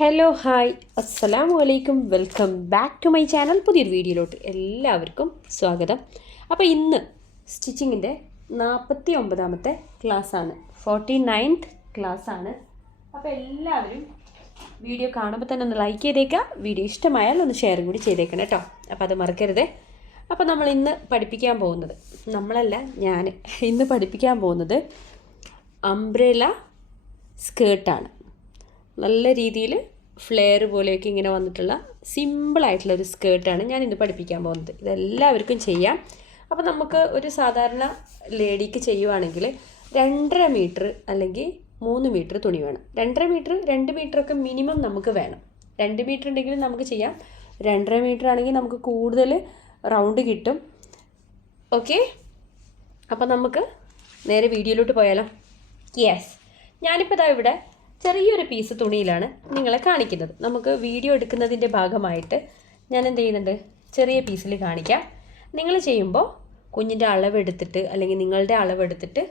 Hello hi അസ്സലാമു അലൈക്കും welcome back to my channel. പുതിയൊരു വീഡിയോയിലോട്ട് എല്ലാവർക്കും സ്വാഗതം. അപ്പോൾ ഇന്ന് സ്റ്റിച്ചിങ്ങിൻ്റെ 49ാമത്തെ ക്ലാസ്സാണ്, 49th ക്ലാസ്സാണ്. അപ്പോൾ എല്ലാവരും വീഡിയോ കാണുമ്പോൾ തന്നെ ഒന്ന് ലൈക്ക് ചെയ്തേക്കുക, വീഡിയോ ഇഷ്ടമായാൽ ഒന്ന് ഷെയറും കൂടി ചെയ്തേക്കണം കേട്ടോ. അപ്പോൾ അത് മറക്കരുതേ. അപ്പോൾ നമ്മൾ ഇന്ന് പഠിപ്പിക്കാൻ പോകുന്നത്, ഞാൻ ഇന്ന് പഠിപ്പിക്കാൻ പോകുന്നത് അംബ്രേല സ്കേർട്ടാണ്. നല്ല രീതിയിൽ ഫ്ലെയർ പോലെയൊക്കെ ഇങ്ങനെ വന്നിട്ടുള്ള സിമ്പിളായിട്ടുള്ളൊരു സ്കേർട്ടാണ് ഞാൻ ഇന്ന് പഠിപ്പിക്കാൻ പോകുന്നത്. ഇതെല്ലാവർക്കും ചെയ്യാം. അപ്പോൾ നമുക്ക് ഒരു സാധാരണ ലേഡിക്ക് ചെയ്യുവാണെങ്കിൽ 2.5 മീറ്റർ അല്ലെങ്കിൽ 3 മീറ്റർ തുണി വേണം. 2.5 മീറ്റർ 2 മീറ്ററൊക്കെ മിനിമം നമുക്ക് വേണം. 2 മീറ്റർ ഉണ്ടെങ്കിലും നമുക്ക് ചെയ്യാം. 2.5 മീറ്റർ ആണെങ്കിൽ നമുക്ക് കൂടുതൽ റൗണ്ട് കിട്ടും. ഓക്കെ, അപ്പോൾ നമുക്ക് നേരെ വീഡിയോയിലോട്ട് പോയാലോ. യെസ്, ഞാനിപ്പോൾ ഇതാ ഇവിടെ ചെറിയൊരു പീസ് തുണിയിലാണ് നിങ്ങളെ കാണിക്കുന്നത്. നമുക്ക് വീഡിയോ എടുക്കുന്നതിൻ്റെ ഭാഗമായിട്ട് ഞാൻ എന്ത് ചെയ്യുന്നുണ്ട്, ചെറിയ പീസിൽ കാണിക്കാം. നിങ്ങൾ ചെയ്യുമ്പോൾ കുഞ്ഞിൻ്റെ അളവെടുത്തിട്ട് അല്ലെങ്കിൽ നിങ്ങളുടെ അളവെടുത്തിട്ട്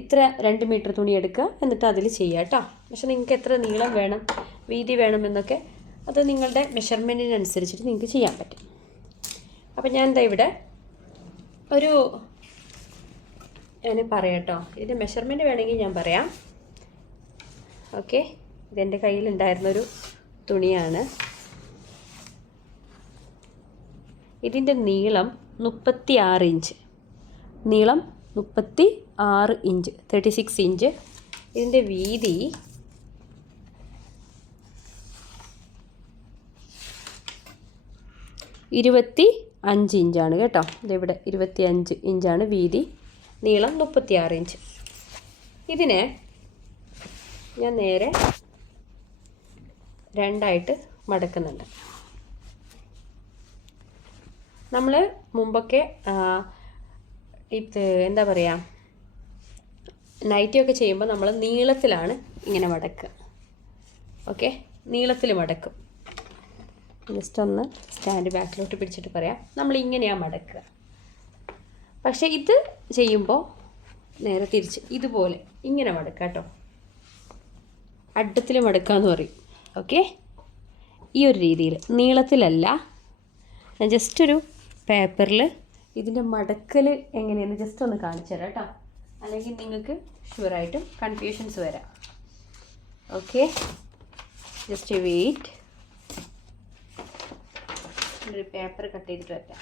ഇത്ര 2 മീറ്റർ തുണി എടുക്കുക, എന്നിട്ട് അതിൽ ചെയ്യുക കേട്ടോ. പക്ഷെ നിങ്ങൾക്ക് എത്ര നീളം വേണം, വീതി വേണം എന്നൊക്കെ അത് നിങ്ങളുടെ മെഷർമെൻറ്റിനനുസരിച്ചിട്ട് നിങ്ങൾക്ക് ചെയ്യാൻ പറ്റും. അപ്പം ഞാൻ എന്താ ഇവിടെ ഞാൻ പറയാം കേട്ടോ. ഇതിൻ്റെ മെഷർമെൻറ്റ് വേണമെങ്കിൽ ഞാൻ പറയാം. ഓക്കെ, ഇതെൻ്റെ കയ്യിലുണ്ടായിരുന്നൊരു തുണിയാണ്. ഇതിൻ്റെ നീളം 36 ഇഞ്ച്, നീളം 36 ഇഞ്ച്, 36 ഇഞ്ച്. ഇതിൻ്റെ വീതി 25 ഇഞ്ചാണ് കേട്ടോ. ഇതിവിടെ 25 ഇഞ്ചാണ് വീതി, നീളം 36 ഇഞ്ച്. ഇതിനെ ഞാൻ നേരെ 2ആയിട്ട് മടക്കുന്നുണ്ട്. നമ്മൾ മുമ്പൊക്കെ ഇത് എന്താ പറയുക, നൈറ്റിയൊക്കെ ചെയ്യുമ്പോൾ നമ്മൾ നീളത്തിലാണ് ഇങ്ങനെ മടക്കുക. ഓക്കെ, നീളത്തിൽ മടക്കും. ജസ്റ്റ് ഒന്ന് സ്റ്റാൻഡ് ബാക്കിലോട്ട് പിടിച്ചിട്ട് പറയാം, നമ്മളിങ്ങനെയാണ് മടക്കുക. പക്ഷേ ഇത് ചെയ്യുമ്പോൾ നേരെ തിരിച്ച് ഇതുപോലെ ഇങ്ങനെ മടക്കുക കേട്ടോ. അഡ്ഡത്തിൽ മടക്കാമെന്ന് പറയും. ഓക്കെ, ഈ ഒരു രീതിയിൽ നീളത്തിലല്ല. ഞാൻ ജസ്റ്റ് ഒരു പേപ്പറിൽ ഇതിൻ്റെ മടക്കൽ എങ്ങനെയെന്ന് ജസ്റ്റ് ഒന്ന് കാണിച്ചു തരാം കേട്ടോ. അല്ലെങ്കിൽ നിങ്ങൾക്ക് ഷുവറായിട്ടും കൺഫ്യൂഷൻസ് വരാം. Okay, just wait. ഒരു പേപ്പർ കട്ട് ചെയ്തിട്ട് വരാം.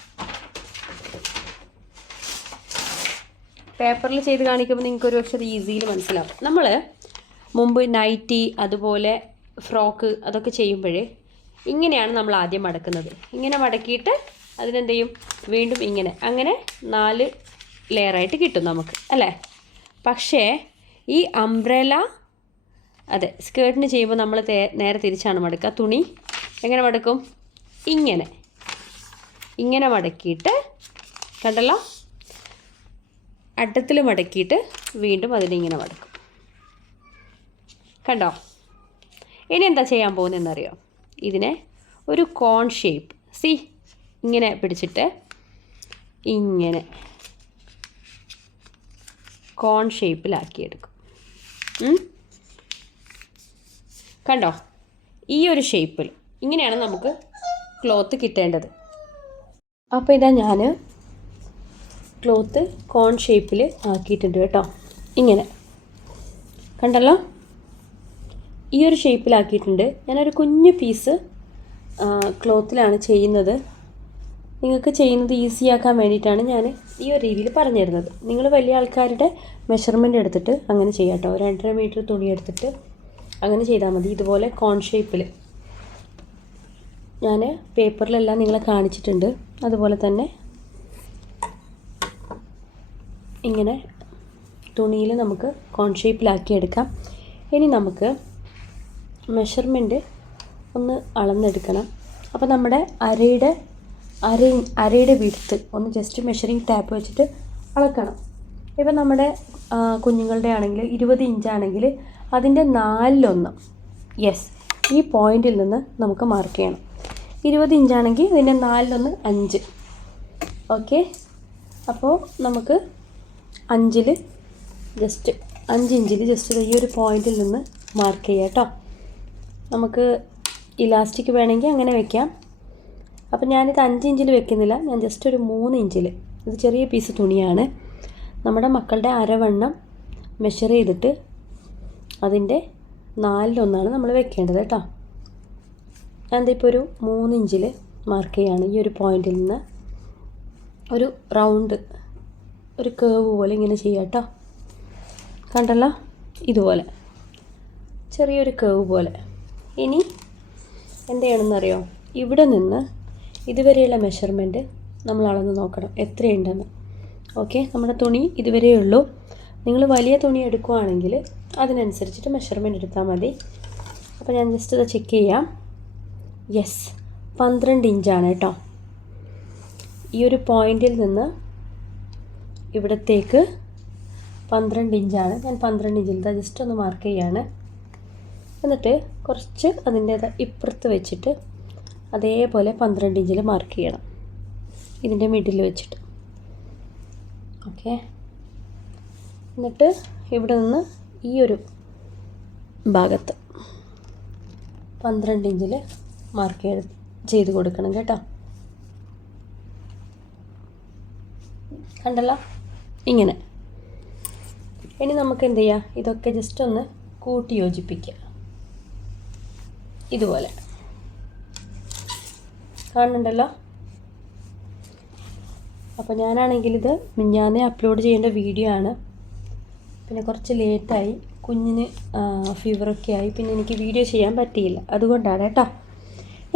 പേപ്പറിൽ ചെയ്ത് കാണിക്കുമ്പോൾ നിങ്ങൾക്ക് ഒരു പക്ഷേ അത് ഈസിയിൽ മനസ്സിലാവും. നമ്മൾ മുമ്പ് നൈറ്റി അതുപോലെ ഫ്രോക്ക് അതൊക്കെ ചെയ്യുമ്പോഴേ ഇങ്ങനെയാണ് നമ്മൾ ആദ്യം മടക്കുന്നത്. ഇങ്ങനെ മടക്കിയിട്ട് അതിനെന്ത് ചെയ്യും, വീണ്ടും ഇങ്ങനെ, അങ്ങനെ 4 ലെയറായിട്ട് കിട്ടും നമുക്ക്, അല്ലേ? പക്ഷേ ഈ അംബ്രേല സ്കേർട്ടിന് ചെയ്യുമ്പോൾ നമ്മൾ നേരെ തിരിച്ചാണ് മടക്കുക. തുണി എങ്ങനെ മടക്കും, ഇങ്ങനെ മടക്കിയിട്ട്, കണ്ടല്ലോ, അഡ്ഡത്തിൽ മടക്കിയിട്ട് വീണ്ടും അതിനിങ്ങനെ മടക്കും. കണ്ടോ? ഇനി എന്താ ചെയ്യാൻ പോകുന്നതെന്നറിയോ, ഇതിനെ ഒരു കോൺ ഷേപ്പ്, ഇങ്ങനെ പിടിച്ചിട്ട് ഇങ്ങനെ കോൺ ഷേപ്പിലാക്കിയെടുക്കും. കണ്ടോ? ഈ ഒരു ഷേപ്പിൽ ഇങ്ങനെയാണ് നമുക്ക് ക്ലോത്ത് കിട്ടേണ്ടത്. അപ്പോൾ ഇതാ ഞാൻ ക്ലോത്ത് കോൺ ഷേപ്പിൽ ആക്കിയിട്ടുണ്ട് കേട്ടോ. ഇങ്ങനെ കണ്ടല്ലോ, ഈ ഒരു ഷേപ്പിലാക്കിയിട്ടുണ്ട്. ഞാനൊരു കുഞ്ഞു പീസ് ക്ലോത്തിലാണ് ചെയ്യുന്നത്. നിങ്ങൾക്ക് ചെയ്യുന്നത് ഈസി ആക്കാൻ വേണ്ടിയിട്ടാണ് ഞാൻ ഈ ഒരു രീതിയിൽ പറഞ്ഞു തരുന്നത്. നിങ്ങൾ വലിയ ആൾക്കാരുടെ മെഷർമെൻറ്റ് എടുത്തിട്ട് അങ്ങനെ ചെയ്യാം കേട്ടോ. 2.5 മീറ്റർ തുണി എടുത്തിട്ട് അങ്ങനെ ചെയ്താൽ മതി. ഇതുപോലെ കോൺ ഷേപ്പിൽ ഞാൻ പേപ്പറിലെല്ലാം നിങ്ങളെ കാണിച്ചിട്ടുണ്ട്. അതുപോലെ തന്നെ ഇങ്ങനെ തുണിയിൽ നമുക്ക് കോൺ ഷേപ്പിലാക്കി എടുക്കാം. ഇനി നമുക്ക് മെഷർമെൻറ്റ് ഒന്ന് അളന്നെടുക്കണം. അപ്പോൾ നമ്മുടെ അരയുടെ വിഡ്ത്ത് ഒന്ന് ജസ്റ്റ് മെഷറിംഗ് ടാപ്പ് വെച്ചിട്ട് അളക്കണം. ഇപ്പോൾ നമ്മുടെ കുഞ്ഞുങ്ങളുടെ ആണെങ്കിൽ 20 ഇഞ്ചാണെങ്കിൽ അതിൻ്റെ 4/1, യെസ്, ഈ പോയിന്റിൽ നിന്ന് നമുക്ക് മാർക്ക് ചെയ്യണം. 20 ഇഞ്ചാണെങ്കിൽ അതിൻ്റെ 4/1 5. ഓക്കെ, അപ്പോൾ നമുക്ക് 5 ഇഞ്ചിൽ ജസ്റ്റ് ഈ ഒരു പോയിന്റിൽ നിന്ന് മാർക്ക് ചെയ്യാം കേട്ടോ. നമുക്ക് ഇലാസ്റ്റിക് വേണമെങ്കിൽ അങ്ങനെ വെക്കാം. അപ്പോൾ ഞാനിത് 5 ഇഞ്ചിൽ വെക്കുന്നില്ല, ഞാൻ ജസ്റ്റ് ഒരു 3 ഇഞ്ചിൽ. ഇത് ചെറിയ പീസ് തുണിയാണ്. നമ്മുടെ മക്കളുടെ അരവണ്ണം മെഷർ ചെയ്തിട്ട് അതിൻ്റെ 4/1 നമ്മൾ വെക്കേണ്ടത് കേട്ടോ. ഞാനിതിപ്പോൾ ഒരു 3 ഇഞ്ചിൽ മാർക്ക് ചെയ്യാണ്. ഈ ഒരു പോയിന്റിൽ നിന്ന് ഒരു റൗണ്ട്, ഒരു കേവ് പോലെ ഇങ്ങനെ ചെയ്യാം കേട്ടോ. കണ്ടല്ലോ, ഇതുപോലെ ചെറിയൊരു കേവ് പോലെ. ഇനി എന്ത് ചെയ്യണമെന്നറിയോ, ഇവിടെ നിന്ന് ഇതുവരെയുള്ള മെഷർമെൻറ്റ് നമ്മൾ അളന്ന് നോക്കണം എത്രയുണ്ടെന്ന്. ഓക്കെ, നമ്മുടെ തുണി ഇതുവരെയേ ഉള്ളൂ. നിങ്ങൾ വലിയ തുണി എടുക്കുകയാണെങ്കിൽ അതിനനുസരിച്ചിട്ട് മെഷർമെൻറ്റ് എടുത്താൽ മതി. അപ്പോൾ ഞാൻ ജസ്റ്റ് ഇത് ചെക്ക് ചെയ്യാം. യെസ്, 12 ഇഞ്ചാണ് കേട്ടോ. ഈ ഒരു പോയിന്റിൽ നിന്ന് ഇവിടത്തേക്ക് 12 ഇഞ്ചാണ്. ഞാൻ 12 ഇഞ്ചിൽ ജസ്റ്റ് ഒന്ന് മാർക്ക് ചെയ്യാണ്. എന്നിട്ട് കുറച്ച് അതിൻ്റെ ഇപ്പുറത്ത് വെച്ചിട്ട് അതേപോലെ 12 ഇഞ്ചിൽ മാർക്ക് ചെയ്യണം, ഇതിൻ്റെ മിഡിൽ വെച്ചിട്ട്. ഓക്കെ, എന്നിട്ട് ഇവിടെ നിന്ന് ഈ ഒരു ഭാഗത്ത് 12 ഇഞ്ചിൽ മാർക്ക് ചെയ്ത് കൊടുക്കണം കേട്ടോ. കണ്ടല്ലോ, ഇങ്ങനെ. ഇനി നമുക്ക് എന്ത് ചെയ്യാം, ഇതൊക്കെ ജസ്റ്റ് ഒന്ന് കൂട്ടി യോജിപ്പിക്കുക. ഇതുപോലെ കാണുന്നുണ്ടല്ലോ. അപ്പോൾ ഞാനാണെങ്കിൽ ഇത് മിഞ്ഞാന്നേ അപ്ലോഡ് ചെയ്യേണ്ട വീഡിയോ ആണ്. പിന്നെ കുറച്ച് ലേറ്റായി, കുഞ്ഞിന് ഫീവറൊക്കെ ആയി, പിന്നെ എനിക്ക് വീഡിയോ ചെയ്യാൻ പറ്റിയില്ല, അതുകൊണ്ടാണ് കേട്ടോ.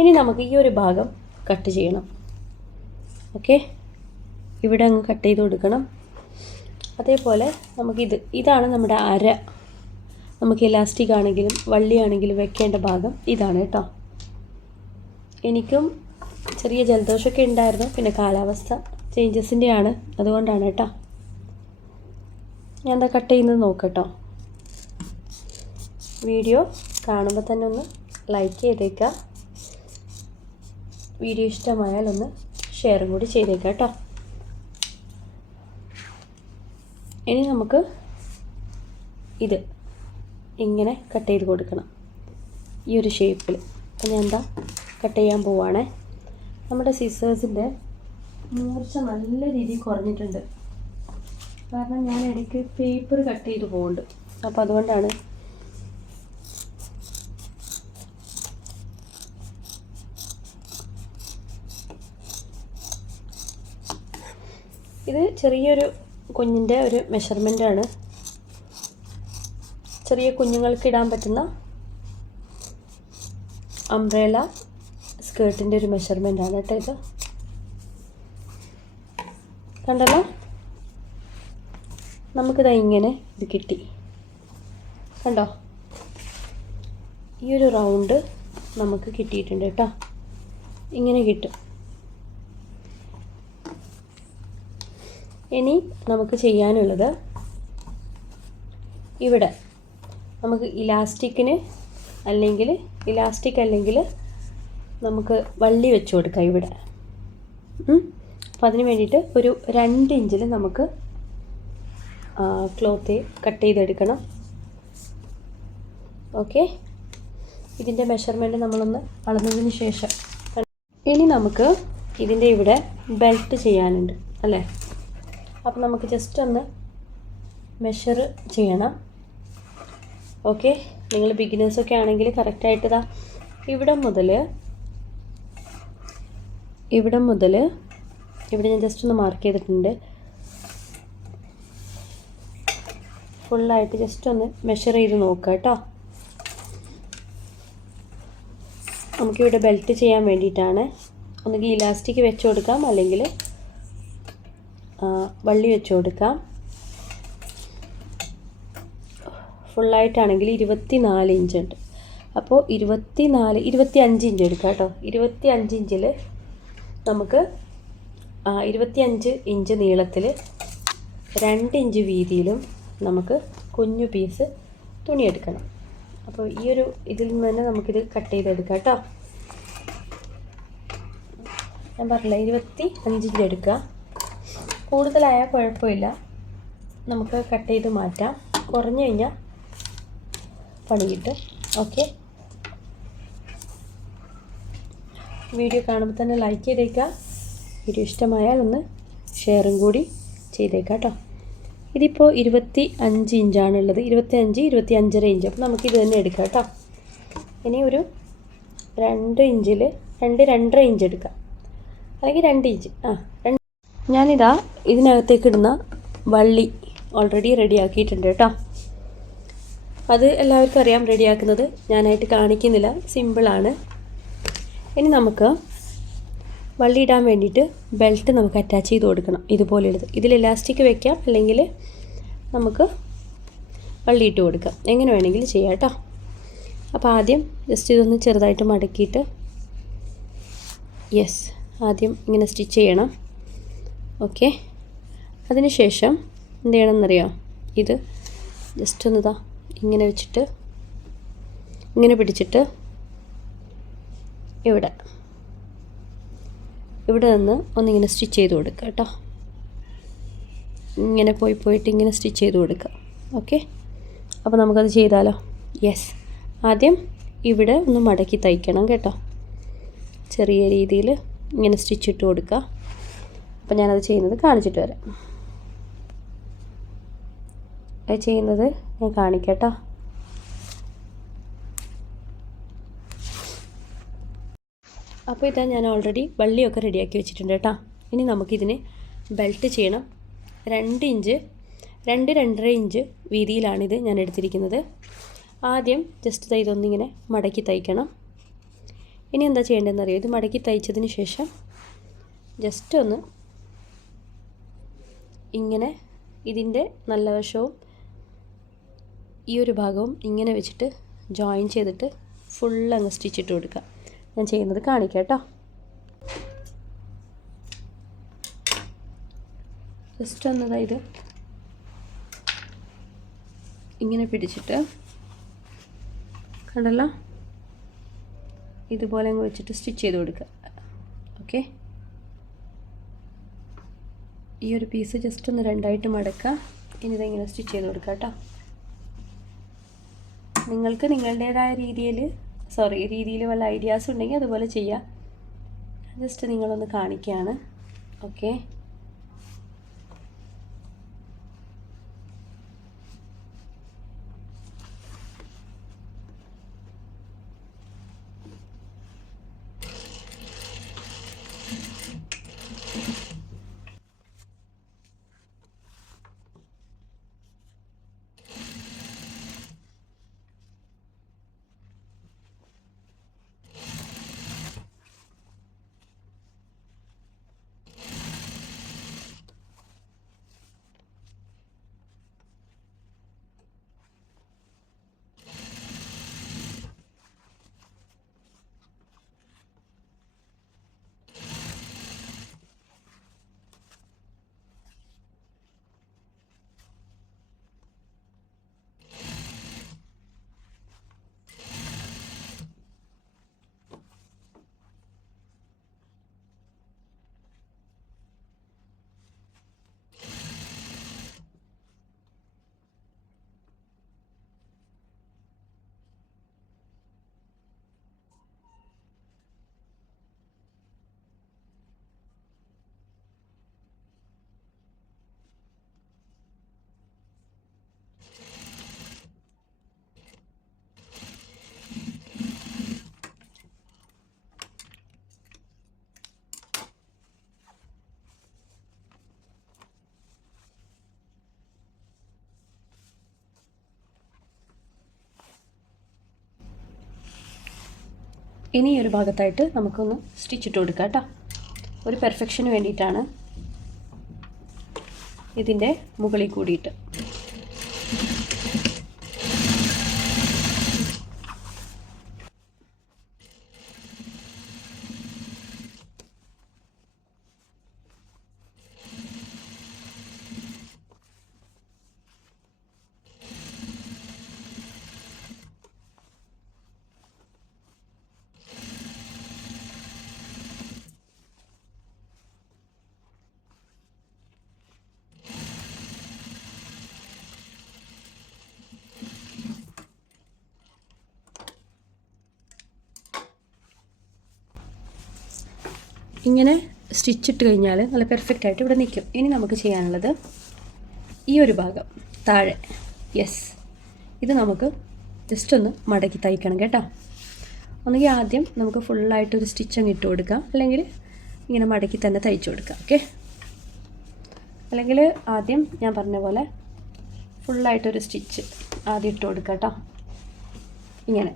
ഇനി നമുക്ക് ഈ ഒരു ഭാഗം കട്ട് ചെയ്യണം. ഓക്കെ, ഇവിടെ അങ്ങ് കട്ട് ചെയ്ത് കൊടുക്കണം. അതേപോലെ ഇതാണ് നമ്മുടെ അര. നമുക്ക് ഇലാസ്റ്റിക് ആണെങ്കിലും വള്ളിയാണെങ്കിലും വെക്കേണ്ട ഭാഗം ഇതാണ് കേട്ടോ. എനിക്കും ചെറിയ ജലദോഷമൊക്കെ ഉണ്ടായിരുന്നു, പിന്നെ കാലാവസ്ഥ ചേഞ്ചസിൻ്റെയാണ്, അതുകൊണ്ടാണ് കേട്ടോ. ഞാൻ എന്താ കട്ട് ചെയ്യുന്നത് നോക്കട്ടോ. വീഡിയോ കാണുമ്പോൾ തന്നെ ഒന്ന് ലൈക്ക് ചെയ്തേക്കുക. വീഡിയോ ഇഷ്ടമായാൽ ഒന്ന് ഷെയറും കൂടി ചെയ്തേക്കാം കേട്ടോ. ഇനി നമുക്ക് ഇത് ഇങ്ങനെ കട്ട് ചെയ്ത് കൊടുക്കണം, ഈ ഒരു ഷേപ്പിൽ. അപ്പോൾ ഞാൻ എന്താ കട്ട് ചെയ്യാൻ പോവുകയാണേ. നമ്മുടെ സിസേഴ്സിൻ്റെ മൂർച്ച നല്ല രീതിയിൽ കുറഞ്ഞിട്ടുണ്ട്, കാരണം ഞാൻ ഇടയ്ക്ക് പേപ്പർ കട്ട് ചെയ്ത് പോകുന്നുണ്ട്. അപ്പോൾ അതുകൊണ്ടാണ്. ഇത് ചെറിയൊരു കുഞ്ഞിൻ്റെ ഒരു മെഷർമെൻ്റാണ്. ചെറിയ കുഞ്ഞുങ്ങൾക്ക് ഇടാൻ പറ്റുന്ന അംബ്രേല സ്കേർട്ടിൻ്റെ ഒരു മെഷർമെൻ്റാണ് കേട്ടോ ഇത്. കണ്ടല്ലോ, നമുക്കിതാ ഇങ്ങനെ ഇത് കിട്ടി. കണ്ടോ, ഈ ഒരു റൗണ്ട് നമുക്ക് കിട്ടിയിട്ടുണ്ട് കേട്ടോ. ഇങ്ങനെ കിട്ടും. ഇനി നമുക്ക് ചെയ്യാനുള്ളത്, ഇവിടെ നമുക്ക് ഇലാസ്റ്റിക് അല്ലെങ്കിൽ നമുക്ക് വള്ളി വെച്ച് കൊടുക്കാം ഇവിടെ. അപ്പം അതിന് വേണ്ടിയിട്ട് ഒരു 2 ഇഞ്ചിൽ നമുക്ക് ക്ലോത്ത് കട്ട് ചെയ്തെടുക്കണം. ഓക്കെ, ഇതിൻ്റെ മെഷർമെൻറ്റ് നമ്മളൊന്ന് അളന്നതിന് ശേഷം. ഇനി നമുക്ക് ഇതിൻ്റെ ഇവിടെ ബെൽറ്റ് ചെയ്യാനുണ്ട് അല്ലേ. അപ്പോൾ നമുക്ക് ജസ്റ്റ് ഒന്ന് മെഷർ ചെയ്യണം. ഓക്കെ, നിങ്ങൾ ബിഗിനേഴ്സൊക്കെ ആണെങ്കിൽ കറക്റ്റായിട്ട് ഇതാ ഇവിടെ മുതൽ ഇവിടെ ഞാൻ ജസ്റ്റ് ഒന്ന് മാർക്ക് ചെയ്തിട്ടുണ്ട്. ഫുള്ളായിട്ട് ജസ്റ്റ് ഒന്ന് മെഷർ ചെയ്ത് നോക്കുക കേട്ടോ. നമുക്കിവിടെ ബെൽറ്റ് ചെയ്യാൻ വേണ്ടിയിട്ടാണ്. ഒന്നുകിൽ ഇലാസ്റ്റിക് വെച്ച് കൊടുക്കാം, അല്ലെങ്കിൽ വള്ളി വെച്ച് കൊടുക്കാം. ഫുള്ളായിട്ടാണെങ്കിൽ 24 ഇഞ്ച് ഉണ്ട്. അപ്പോൾ 25 ഇഞ്ച് എടുക്കാം കേട്ടോ. 25 ഇഞ്ചിൽ നമുക്ക് 25 ഇഞ്ച് നീളത്തിൽ 2 ഇഞ്ച് വീതിയിലും നമുക്ക് കുഞ്ഞു പീസ് തുണി എടുക്കണം. അപ്പോൾ ഈ ഒരു ഇതിൽ നിന്ന് തന്നെ നമുക്കിത് കട്ട് ചെയ്തെടുക്കാം കേട്ടോ. ഞാൻ പറഞ്ഞില്ല, 25 ഇഞ്ച് എടുക്കുക. കൂടുതലായാൽ കുഴപ്പമില്ല, നമുക്ക് കട്ട് ചെയ്ത് മാറ്റാം. കുറഞ്ഞു കഴിഞ്ഞാൽ പണി കിട്ടും. ഓക്കെ, വീഡിയോ കാണുമ്പോൾ തന്നെ ലൈക്ക് ചെയ്തേക്കുക. വീഡിയോ ഇഷ്ടമായാൽ ഒന്ന് ഷെയറും കൂടി ചെയ്തേക്കാം കേട്ടോ. ഇതിപ്പോൾ 25 ഇഞ്ചാണുള്ളത്, 25-25.5 ഇഞ്ച്. അപ്പോൾ നമുക്കിത് തന്നെ എടുക്കാം കേട്ടോ. ഇനി ഒരു 2 ഇഞ്ചിൽ 2-2.5 ഇഞ്ച് എടുക്കാം, അല്ലെങ്കിൽ 2 ഇഞ്ച്. ഞാനിതാ ഇതിനകത്തേക്ക് ഇടുന്ന വള്ളി ഓൾറെഡി റെഡിയാക്കിയിട്ടുണ്ട് കേട്ടോ. അത് എല്ലാവർക്കും അറിയാം, റെഡിയാക്കുന്നത് ഞാനായിട്ട് കാണിക്കുന്നില്ല, സിമ്പിളാണ്. ഇനി നമുക്ക് വള്ളി ഇടാൻ വേണ്ടിയിട്ട് ബെൽറ്റ് നമുക്ക് അറ്റാച്ച് ചെയ്ത് കൊടുക്കണം. ഇതുപോലെയുള്ളത്, ഇതിൽ ഇലാസ്റ്റിക് വെക്കാം, അല്ലെങ്കിൽ നമുക്ക് വള്ളി ഇട്ട് കൊടുക്കാം, എങ്ങനെ വേണമെങ്കിലും ചെയ്യാം കേട്ടോ. അപ്പോൾ ആദ്യം ജസ്റ്റ് ഇതൊന്ന് ചെറുതായിട്ട് മടക്കിയിട്ട് ആദ്യം ഇങ്ങനെ സ്റ്റിച്ച് ചെയ്യണം. ഓക്കെ, അതിനുശേഷം എന്ത് ചെയ്യണമെന്നറിയാം, ഇത് ജസ്റ്റ് ഒന്നിതാ ഇങ്ങനെ വെച്ചിട്ട് ഇങ്ങനെ പിടിച്ചിട്ട് ഇവിടെ നിന്ന് ഒന്നിങ്ങനെ സ്റ്റിച്ച് ചെയ്ത് കൊടുക്കുക കേട്ടോ. ഇങ്ങനെ പോയിട്ട് ഇങ്ങനെ സ്റ്റിച്ച് ചെയ്ത് കൊടുക്കുക. ഓക്കെ, അപ്പോൾ നമുക്കത് ചെയ്താലോ. ആദ്യം ഇവിടെ ഒന്ന് മടക്കി തയ്ക്കണം കേട്ടോ. ചെറിയ രീതിയിൽ ഇങ്ങനെ സ്റ്റിച്ച് ഇട്ട് കൊടുക്കുക. അപ്പോൾ ഞാനത് ചെയ്യുന്നത് കാണിച്ചിട്ട് വരാം. അത് ചെയ്യുന്നത് ഞാൻ കാണിക്കാം കേട്ടോ. അപ്പോൾ ഇതാ ഞാൻ ഓൾറെഡി വള്ളിയൊക്കെ റെഡിയാക്കി വെച്ചിട്ടുണ്ട് കേട്ടോ. ഇനി നമുക്കിതിന് ബെൽറ്റ് ചെയ്യണം. 2 ഇഞ്ച് 2-2.5 ഇഞ്ച് വീതിയിലാണിത് ഞാൻ എടുത്തിരിക്കുന്നത്. ആദ്യം ജസ്റ്റ് ഇതൊന്നിങ്ങനെ മടക്കി തയ്ക്കണം. ഇനി എന്താ ചെയ്യേണ്ടതെന്ന് അറിയാം, ഇത് മടക്കി തയ്ച്ചതിന് ശേഷം ജസ്റ്റ് ഒന്ന് ഇങ്ങനെ ഇതിൻ്റെ നല്ല വശവും ഈ ഒരു ഭാഗവും ഇങ്ങനെ വെച്ചിട്ട് ജോയിൻ ചെയ്തിട്ട് ഫുൾ അങ്ങ് സ്റ്റിച്ചിട്ട് കൊടുക്കുക. ഞാൻ ചെയ്യുന്നത് കാണിക്കാം കേട്ടോ. ജസ്റ്റ് ഒന്നതാ ഇത് ഇങ്ങനെ പിടിച്ചിട്ട് കണ്ടല്ലോ, ഇതുപോലെ അങ്ങ് വെച്ചിട്ട് സ്റ്റിച്ച് ചെയ്ത് കൊടുക്കുക. ഓക്കെ, ഈ ഒരു പീസ് ജസ്റ്റ് ഒന്ന് 2ആയിട്ട് മടക്കുക. ഇനി ഇതെങ്ങനെ സ്റ്റിച്ച് ചെയ്ത് കൊടുക്കുക കേട്ടോ. നിങ്ങൾക്ക് നിങ്ങളുടേതായ രീതിയിൽ വല്ല ഐഡിയാസ് ഉണ്ടെങ്കിൽ അതുപോലെ ചെയ്യാം. ജസ്റ്റ് നിങ്ങളൊന്ന് കാണിക്കുകയാണ്. ഓക്കെ, ഇനി ഒരു ഭാഗത്തായിട്ട് നമുക്കൊന്ന് സ്റ്റിച്ചിട്ട് കൊടുക്കാം കേട്ടോ. ഒരു പെർഫെക്ഷന് വേണ്ടിയിട്ടാണ്, ഇതിൻ്റെ മുകളിൽ കൂടിയിട്ട്. ഇങ്ങനെ സ്റ്റിച്ചിട്ട് കഴിഞ്ഞാൽ നല്ല പെർഫെക്റ്റായിട്ട് ഇവിടെ നിൽക്കും. ഇനി നമുക്ക് ചെയ്യാനുള്ളത് ഈ ഒരു ഭാഗം താഴെ, യെസ്, ഇത് നമുക്ക് ജസ്റ്റ് ഒന്ന് മടക്കി തയ്ക്കണം കേട്ടോ. ഒന്നുകിൽ ആദ്യം നമുക്ക് ഫുള്ളായിട്ടൊരു സ്റ്റിച്ച് അങ്ങ് ഇട്ട് കൊടുക്കാം, അല്ലെങ്കിൽ ഇങ്ങനെ മടക്കി തന്നെ തയ്ച്ചു കൊടുക്കാം. ഓക്കെ, അല്ലെങ്കിൽ ആദ്യം ഞാൻ പറഞ്ഞ പോലെ ഫുള്ളായിട്ടൊരു സ്റ്റിച്ച് ആദ്യം ഇട്ട് കൊടുക്കാം കേട്ടോ. ഇങ്ങനെ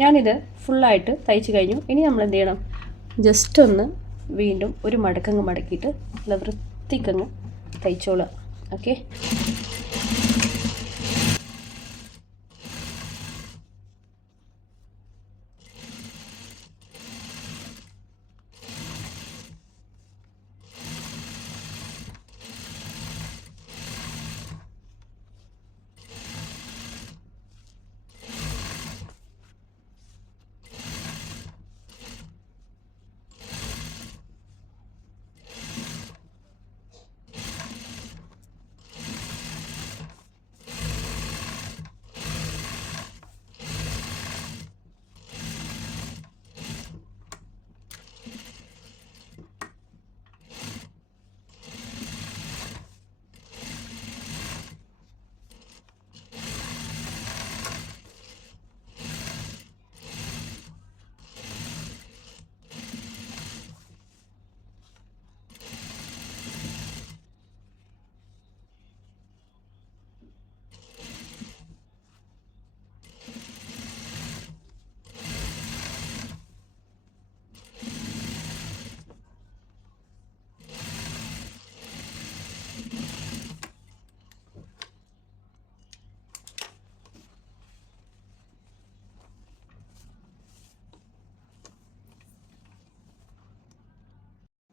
ഞാനിത് ഫുള്ളായിട്ട് തയ്ച്ച് കഴിഞ്ഞു. ഇനി നമ്മൾ എന്ത് ചെയ്യണം, ജസ്റ്റ് ഒന്ന് വീണ്ടും ഒരു മടക്കങ്ങ് മടക്കിയിട്ട് നല്ല വൃത്തിക്കങ്ങ് തയ്ച്ചോളുക. ഓക്കെ,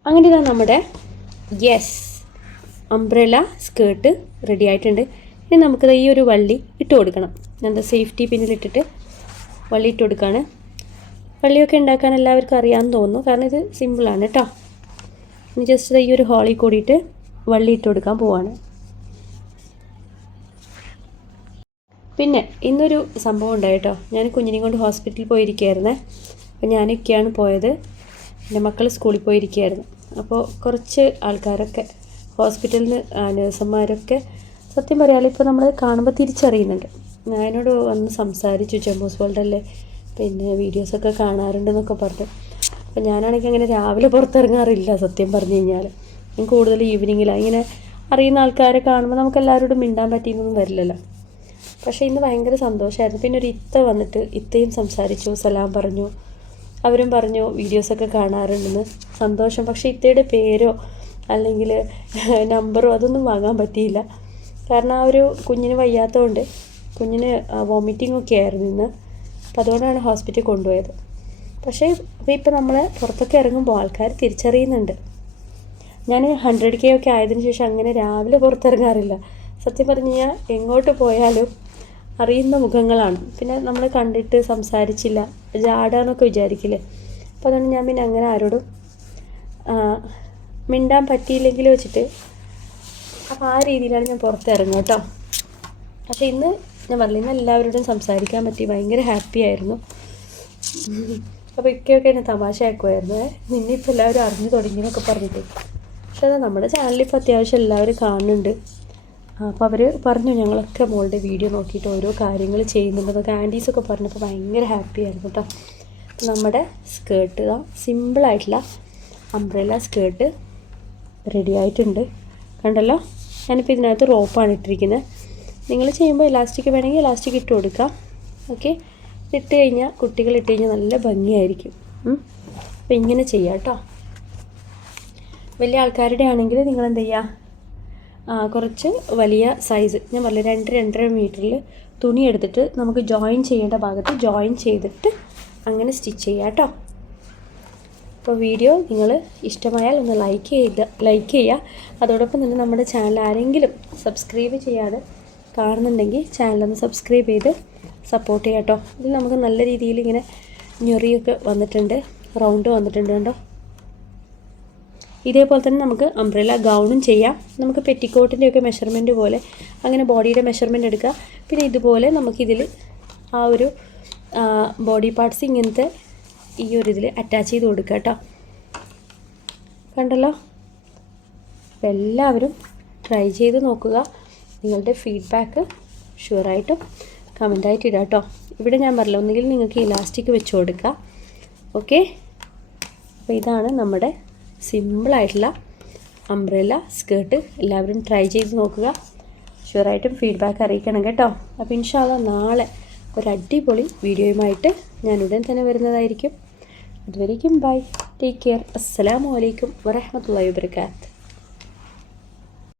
അങ്ങനെ ഇതാ നമ്മുടെ അംബ്രല സ്കേർട്ട് റെഡി ആയിട്ടുണ്ട്. ഇനി നമുക്കത് ഈ ഒരു വള്ളി ഇട്ട് കൊടുക്കണം. എന്താ സേഫ്റ്റി പിന്നിലിട്ടിട്ട് വള്ളി ഇട്ട് കൊടുക്കുകയാണ്. വള്ളിയൊക്കെ ഉണ്ടാക്കാൻ എല്ലാവർക്കും അറിയാമെന്ന് തോന്നുന്നു, കാരണം ഇത് സിമ്പിളാണ് കേട്ടോ. ഇനി ജസ്റ്റ് ഈ ഒരു ഹോളിൽ കൂടിയിട്ട് വള്ളി ഇട്ട് കൊടുക്കാൻ പോവാണ്. പിന്നെ ഇന്നൊരു സംഭവം ഉണ്ടായി കേട്ടോ. ഞാൻ കുഞ്ഞിനെയും കൊണ്ട് ഹോസ്പിറ്റലിൽ പോയിരിക്കുകയായിരുന്നേ. അപ്പോൾ ഞാനൊക്കെയാണ് പോയത്, എൻ്റെ മക്കൾ സ്കൂളിൽ പോയിരിക്കുകയായിരുന്നു. അപ്പോൾ കുറച്ച് ആൾക്കാരൊക്കെ ഹോസ്പിറ്റലിൽ നിന്ന് നഴ്സുമാരൊക്കെ സത്യം പറയാമല്ലോ ഇപ്പോൾ നമ്മൾ കാണുമ്പോൾ തിരിച്ചറിയുന്നുണ്ട്. ഞാനോട് വന്ന് സംസാരിച്ചു, ജംബൂസ് വേൾഡല്ലേ, പിന്നെ വീഡിയോസൊക്കെ കാണാറുണ്ടെന്നൊക്കെ പറഞ്ഞു. അപ്പോൾ ഞാനാണെങ്കിൽ അങ്ങനെ രാവിലെ പുറത്തിറങ്ങാറില്ല സത്യം പറഞ്ഞു കഴിഞ്ഞാൽ. ഞാൻ കൂടുതൽ ഈവനിങ്ങിലാണ്. ഇങ്ങനെ അറിയുന്ന ആൾക്കാരെ കാണുമ്പോൾ നമുക്ക് എല്ലാവരോടും മിണ്ടാൻ പറ്റിയെന്നൊന്നും വരില്ലല്ലോ. പക്ഷേ ഇന്ന് ഭയങ്കര സന്തോഷമായിരുന്നു. പിന്നെ ഒരു ഇത്ത വന്നിട്ട് ഇത്തയും സംസാരിച്ചു, സലാം പറഞ്ഞു. അവരും പറഞ്ഞു വീഡിയോസൊക്കെ കാണാറുണ്ടെന്ന്. സന്തോഷം. പക്ഷേ ഇത്തയുടെ പേരോ അല്ലെങ്കിൽ നമ്പറോ അതൊന്നും വാങ്ങാൻ പറ്റിയില്ല. കാരണം ആ ഒരു കുഞ്ഞിന് വയ്യാത്തതുകൊണ്ട്, കുഞ്ഞിന് വോമിറ്റിംഗ് ഒക്കെ ആയിരുന്നു ഇന്ന്. അപ്പോൾ അതുകൊണ്ടാണ് ഹോസ്പിറ്റലിൽ കൊണ്ടുപോയത്. പക്ഷേ ഇപ്പോൾ നമ്മൾ പുറത്തൊക്കെ ഇറങ്ങുമ്പോൾ ആൾക്കാർ തിരിച്ചറിയുന്നുണ്ട്. ഞാൻ 100K ഒക്കെ ആയതിനു ശേഷം അങ്ങനെ രാവിലെ പുറത്തിറങ്ങാറില്ല. സത്യം പറഞ്ഞു കഴിഞ്ഞാൽ എങ്ങോട്ട് പോയാലും അറിയുന്ന മുഖങ്ങളാണ്. പിന്നെ നമ്മൾ കണ്ടിട്ട് സംസാരിച്ചില്ല, ജാടാന്നൊക്കെ വിചാരിക്കില്ലേ, അപ്പോൾ അതുകൊണ്ട് ഞാൻ പിന്നെ അങ്ങനെ ആരോടും മിണ്ടാൻ പറ്റിയില്ലെങ്കിൽ വെച്ചിട്ട് അപ്പോൾ ആ രീതിയിലാണ് ഞാൻ പുറത്തിറങ്ങുക കേട്ടോ. പക്ഷേ ഇന്ന് ഞാൻ പറഞ്ഞില്ല, ഇന്ന് എല്ലാവരോടും സംസാരിക്കാൻ പറ്റി, ഭയങ്കര ഹാപ്പി ആയിരുന്നു. അപ്പോൾ ഇക്കൊക്കെ എന്നെ തമാശ ആക്കുമായിരുന്നു, നിന്നെ ഇപ്പോൾ എല്ലാവരും അറിഞ്ഞു തുടങ്ങിയെന്നൊക്കെ പറഞ്ഞിട്ട്. പക്ഷേ അത് നമ്മുടെ ചാനലിൽ ഇപ്പോൾ അത്യാവശ്യം എല്ലാവരും കാണുന്നുണ്ട്. അപ്പോൾ അവർ പറഞ്ഞു ഞങ്ങളൊക്കെ മോളുടെ വീഡിയോ നോക്കിയിട്ട് ഓരോ കാര്യങ്ങൾ ചെയ്യുന്നുണ്ടെന്നൊക്കെ ആൻറ്റീസൊക്കെ പറഞ്ഞപ്പോൾ ഭയങ്കര ഹാപ്പി ആയിരുന്നു കേട്ടോ. നമ്മുടെ സ്കേർട്ട് സിമ്പിളായിട്ടുള്ള അംബ്രല്ല സ്കേർട്ട് റെഡി ആയിട്ടുണ്ട്. കണ്ടല്ലോ, ഞാനിപ്പോൾ ഇതിനകത്ത് റോപ്പാണ് ഇട്ടിരിക്കുന്നത്. നിങ്ങൾ ചെയ്യുമ്പോൾ ഇലാസ്റ്റിക് വേണമെങ്കിൽ ഇലാസ്റ്റിക് ഇട്ട് കൊടുക്കാം. ഓക്കെ, ഇട്ട് കഴിഞ്ഞാൽ കുട്ടികൾ ഇട്ട് കഴിഞ്ഞാൽ നല്ല ഭംഗിയായിരിക്കും. അപ്പോൾ ഇങ്ങനെ ചെയ്യാം കേട്ടോ. വലിയ ആൾക്കാരുടെ ആണെങ്കിൽ നിങ്ങൾ എന്ത് ചെയ്യുക, കുറച്ച് വലിയ സൈസ്, ഞാൻ പറഞ്ഞ 2-2.5 മീറ്ററിൽ തുണി എടുത്തിട്ട് നമുക്ക് ജോയിൻ ചെയ്യേണ്ട ഭാഗത്ത് ജോയിൻ ചെയ്തിട്ട് അങ്ങനെ സ്റ്റിച്ച് ചെയ്യാം കേട്ടോ. അപ്പോൾ വീഡിയോ നിങ്ങൾ ഇഷ്ടമായാൽ ഒന്ന് ലൈക്ക് ചെയ്യുക. അതോടൊപ്പം തന്നെ നമ്മുടെ ചാനൽ ആരെങ്കിലും സബ്സ്ക്രൈബ് ചെയ്യാതെ കാണുന്നുണ്ടെങ്കിൽ ചാനലൊന്ന് സബ്സ്ക്രൈബ് ചെയ്ത് സപ്പോർട്ട് ചെയ്യാം കേട്ടോ. ഇതിൽ നമുക്ക് നല്ല രീതിയിൽ ഇങ്ങനെ ഞൊറിയൊക്കെ വന്നിട്ടുണ്ട്, റൗണ്ട് വന്നിട്ടുണ്ട് കണ്ടോ. ഇതേപോലെ തന്നെ നമുക്ക് അംബ്രല്ല ഗൗണും ചെയ്യാം. നമുക്ക് പെറ്റിക്കോട്ടിൻ്റെയൊക്കെ മെഷർമെൻറ്റ് പോലെ അങ്ങനെ ബോഡിയുടെ മെഷർമെൻറ്റ് എടുക്കുക. പിന്നെ ഇതുപോലെ നമുക്കിതിൽ ആ ഒരു ബോഡി പാർട്സ് ഇങ്ങനത്തെ ഈ ഒരു ഇതിൽ അറ്റാച്ച് ചെയ്ത് കൊടുക്കുക കേട്ടോ. കണ്ടല്ലോ. അപ്പോൾ എല്ലാവരും ട്രൈ ചെയ്ത് നോക്കുക. നിങ്ങളുടെ ഫീഡ്ബാക്ക് ഷുവറായിട്ടും കമൻറ്റായിട്ട് ഇടാം കേട്ടോ. ഇവിടെ ഞാൻ പറഞ്ഞില്ല, ഒന്നുകിൽ നിങ്ങൾക്ക് ഇലാസ്റ്റിക് വെച്ച് കൊടുക്കുക. ഓക്കെ, അപ്പോൾ ഇതാണ് നമ്മുടെ സിമ്പിളായിട്ടുള്ള അംബ്രല്ല സ്കേർട്ട്. എല്ലാവരും ട്രൈ ചെയ്ത് നോക്കുക. ഷുവറായിട്ടും ഫീഡ്ബാക്ക് അറിയിക്കണം കേട്ടോ. അപ്പോൾ ഇൻഷാ അല്ലാഹ് നാളെ ഒരു അടിപൊളി വീഡിയോയുമായിട്ട് ഞാൻ ഉടൻ തന്നെ വരുന്നതായിരിക്കും. അതുവരേക്കും ബൈ, ടേക്ക് കെയർ. അസ്സലാമു അലൈക്കും വറഹ്മത്തുള്ളാഹി വബറകാതുഹു.